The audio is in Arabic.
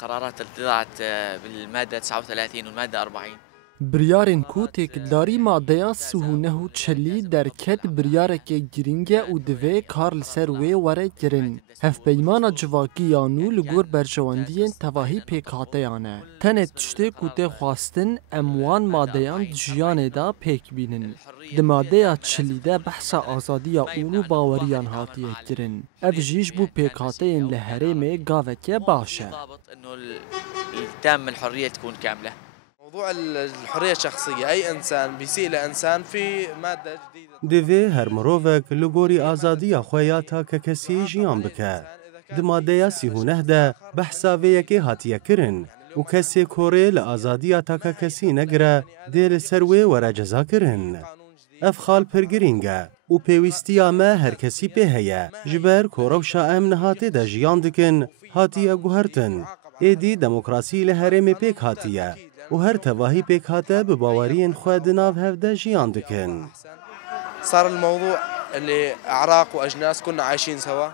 القرارات التي ضاعت بالمادة 39 والمادة 40. بریارên ku têkildarî madeya sihûneh û çelî derket biryarekê girîng e û divê kar li ser wê were kirin. Hevpeymana civakî ya nû li gor berjewendiyên tevahî pêkhateyan e. Tenê tiştê ku tê xwastin em wan madeyan di jiyanê da pêk bînin. Di madeya çilî de behsa azadiya ûn û baweriyan hatiye kirin. Ev jî ji bo pêkhateyên li herêmê gaveke baş e. تام الحرية تكون كاملة. موضوع الحرية الشخصية، أي إنسان بيسيء لإنسان في مادة جديدة. دوی هر مروفک لگوری آزادی خویا تا که کسی جیان بکه. دماده سیهونه ده بحثا ویکی هاتیه کرن و کسی کوری لآزادی تا که کسی نگره دیل سروی ورا جزا کرن. افخال پرگرینگه و پیوستی ما هر کسی به هیه جبر کوروشا ام نهاتی ده جیان دکن هاتیه گوهرتن. ایدی دموکراسی لهرم پیک هاتیه و هر تواهی پیک هاته بباورین خود ناف هفده جیان دکن. صار الموضوع اللي أعراق وأجناس كنا عايشين سوا.